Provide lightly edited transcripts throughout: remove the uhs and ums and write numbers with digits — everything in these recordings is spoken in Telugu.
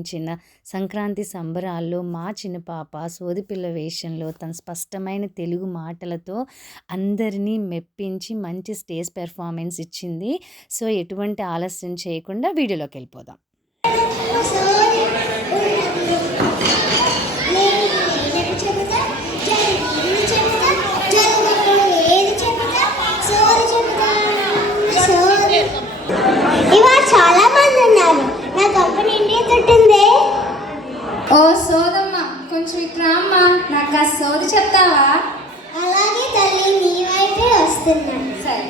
నిర్వహించిన సంక్రాంతి సంబరాల్లో మా చిన్న పాప సోదిపిల్ల వేషంలో తన స్పష్టమైన తెలుగు మాటలతో అందరినీ మెప్పించి మంచి స్టేజ్ పెర్ఫార్మెన్స్ ఇచ్చింది. సో ఎటువంటి ఆలస్యం చేయకుండా వీడియోలోకి వెళ్ళిపోదాం. చాలా మంది ఉన్నారు. నా కంపెనీ ఇండియా తట్టిందే. ఓ సోదమ్మ, కొంచెం ఇక్కడ అమ్మా, నాకు ఆ సోది చెప్తావా? అలాగే తల్లి, నీ వైపే వస్తున్నా. సరే.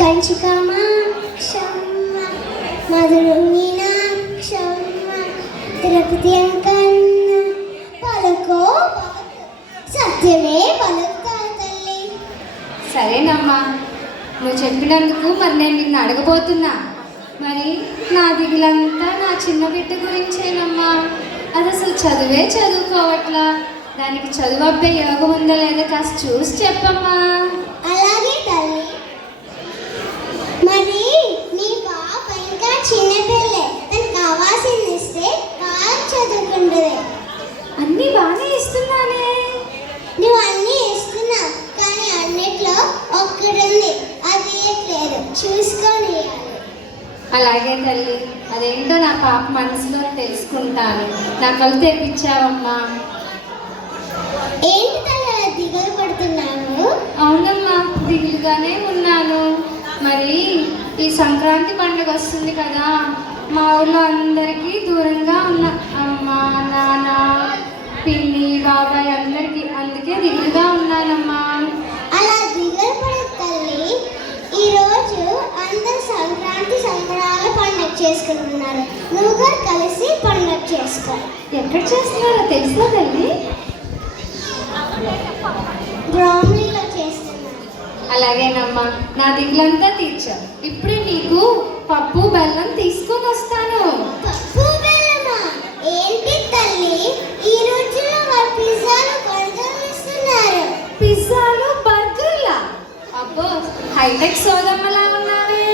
కంచికామాక్షమ్మ మధుర మీనాక్షమ్మ తిరుపతి అంకన్న పలుకో సత్యమే పలుకుతా తల్లి. సరేనమ్మా, నువ్వు చెప్పినందుకు మరి నేను నిన్ను అడగబోతున్నా. మరి నా దిగులంతా నా చిన్న బిడ్డ గురించేనమ్మా. అది అసలు చదువే చదువుకోవట్లా. దానికి చదువు అబ్బే యోగం ఉందా లేదా కాస్త చూసి చెప్పమ్మా. అలాగే తల్లి. మరి నీ పాప ఇంకా చిన్నపిల్లే, తనకు కావాల్సింది ఇస్తే బాగా చదువుకుంటుంది. అన్నీ బాగానే ఇస్తున్నానే. నువ్వు అన్నీ ఇస్తున్నావు, కానీ అన్నిట్లో ఒక్కడుంది, అది లేదు, చూసుకొని. అలాగే తల్లి, అదేంటో నా పాప మనసులో తెలుసుకుంటాను. నా కళ్ళు తెప్పించావమ్మా. ఏంటి తల్లి అలా దిగులు పడుతున్నావు? అవునమ్మా, దిగులుగానే ఉన్నాను. మరి ఈ సంక్రాంతి పండుగ వస్తుంది కదా, మా ఊళ్ళో అందరికీ దూరంగా ఉన్న అమ్మ, నాన్న, పిన్ని, బాబాయ్ అందరికీ, అందుకే దిగులుగా ఉన్నానమ్మా. అలా దిగులు పడదు తల్లి. ఈరోజు అందరు సంక్రాంతి సంబరాల పండుగ చేసుకుంటున్నారు. నువ్వు కూడా కలిసి పండుగ చేసుకో. ఎక్కడ చేస్తున్నారో తెలుసా తల్లి? గ్రౌండ్లో చేస్తున్నారు. అలాగేనమ్మా, నా దిగులంతా తీర్చావు. ఇప్పుడే నీకు పప్పు బెల్లం తీసుకొని వస్తాను. పప్పు బెల్లమా? ఏంటి తల్లి, ఈ రోజుల్లో వాళ్ళు పిజ్జాలు బర్గర్లు ఇస్తున్నారు. పిజ్జాలు బర్గర్లా? అబ్బో, హైటెక్ సోదమ్మలా ఉన్నావే.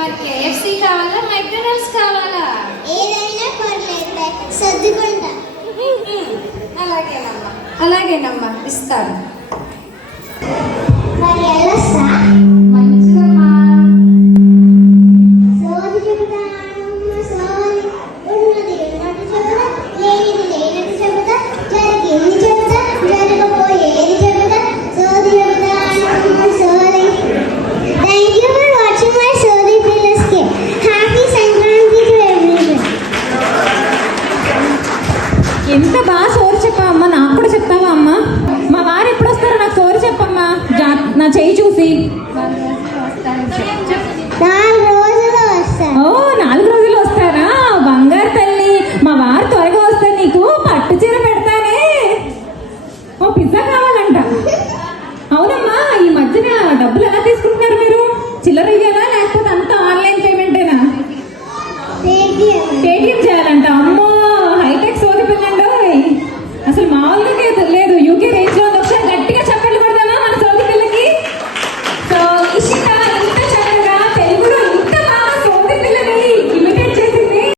మరి KFC కావాలా, మెక్డొనాల్డ్స్ కావాలా? ఏదైనా పర్లేదు, సర్దుకుంటా. అలాగేనమ్మా, అలాగేనమ్మా, ఇస్తాను. మరి వెళ్ళొస్తా? మంచిదమ్మా. సోది చెబుతాను, సోది ఉన్నది ఉన్నట్టు చెబుతా, లేనిది లేనట్టు చెబుతా, జరిగింది చెబుతా, జరగబోయేది చెబుతా, సోది చెబుతాను, సోది. Thank you for watching my సోది పిల్లస్ కి. Happy Sankranti to everyone. ఎంత బాగా సోరి చెప్పా అమ్మ, నాకు కూడా చెప్తావా అమ్మ? మా వారు ఎప్పుడు వస్తారో నాకు సోరి చెప్పమ్మా, నా చెయ్యి చూసి. 4 రోజుల్లో వస్తాను. ఓ 4 రోజులు వస్తారా? బంగారు తల్లి, మా వారు త్వరగా వస్తే నీకు పట్టు చీర పెడతానే. ఓ పిజ్జా కావాలంట. అవునమ్మా, ఈ మధ్యన డబ్బులు ఎలా తీసుకుంటున్నారు మీరు? చిల్లర ఇవ్వాలా లేకపోతే అంతా ఆన్లైన్ పేమెంటేనా? పేటిఎం. పేటిఎం